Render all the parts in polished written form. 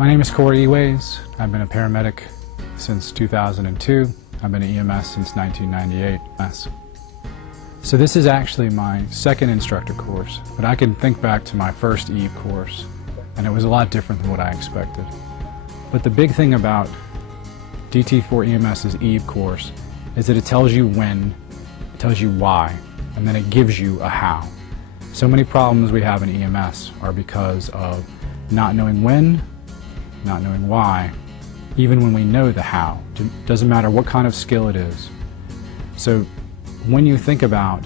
My name is Koury Eways. I've been a paramedic since 2002. I've been an EMS since 1998. So this is actually my second instructor course, but I can think back to my first EVE course, and it was a lot different than what I expected. But the big thing about DT4EMS's EVE course is that it tells you when, it tells you why, and then it gives you a how. So many problems we have in EMS are because of not knowing when, not knowing why, even when we know the how. It doesn't matter what kind of skill it is. So when you think about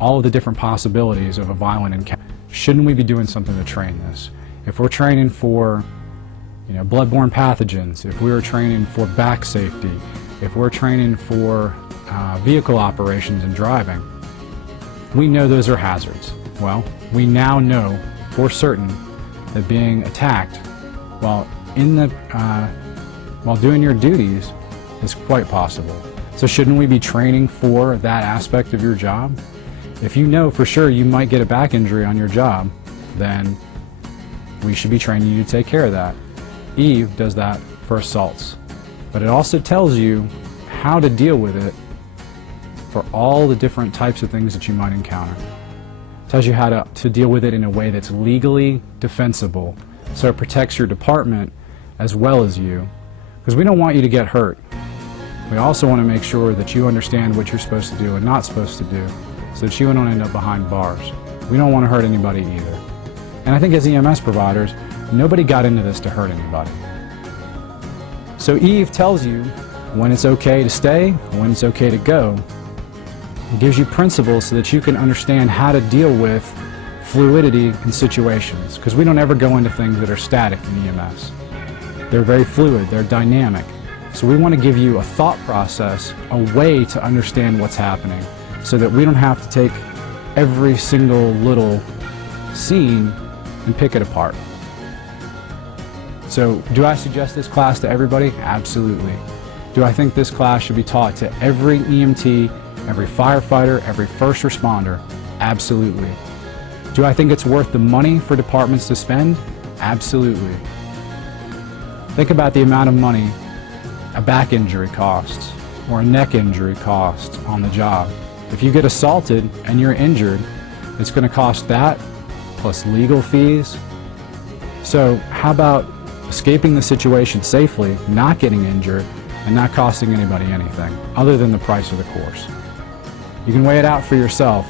all of the different possibilities of a violent encounter, shouldn't we be doing something to train this? If we're training for bloodborne pathogens, if we're training for back safety, if we're training for vehicle operations and driving, we know those are hazards. Well, we now know for certain that being attacked while doing your duties is quite possible. So shouldn't we be training for that aspect of your job? If you know for sure you might get a back injury on your job, then we should be training you to take care of that. EVE does that for assaults, but it also tells you how to deal with it for all the different types of things that you might encounter. It tells you how to deal with it in a way that's legally defensible, so it protects your department as well as you, because we don't want you to get hurt. We also want to make sure that you understand what you're supposed to do and not supposed to do, so that you don't end up behind bars. We don't want to hurt anybody either. And I think as EMS providers, nobody got into this to hurt anybody. So EVE tells you when it's okay to stay, when it's okay to go. It gives you principles so that you can understand how to deal with fluidity in situations, because we don't ever go into things that are static in EMS. They're very fluid, they're dynamic. So we want to give you a thought process, a way to understand what's happening, so that we don't have to take every single little scene and pick it apart. So do I suggest this class to everybody? Absolutely. Do I think this class should be taught to every EMT, every firefighter, every first responder? Absolutely. Do I think it's worth the money for departments to spend? Absolutely. Think about the amount of money a back injury costs or a neck injury costs on the job. If you get assaulted and you're injured, it's going to cost that plus legal fees. So how about escaping the situation safely, not getting injured, and not costing anybody anything other than the price of the course? You can weigh it out for yourself,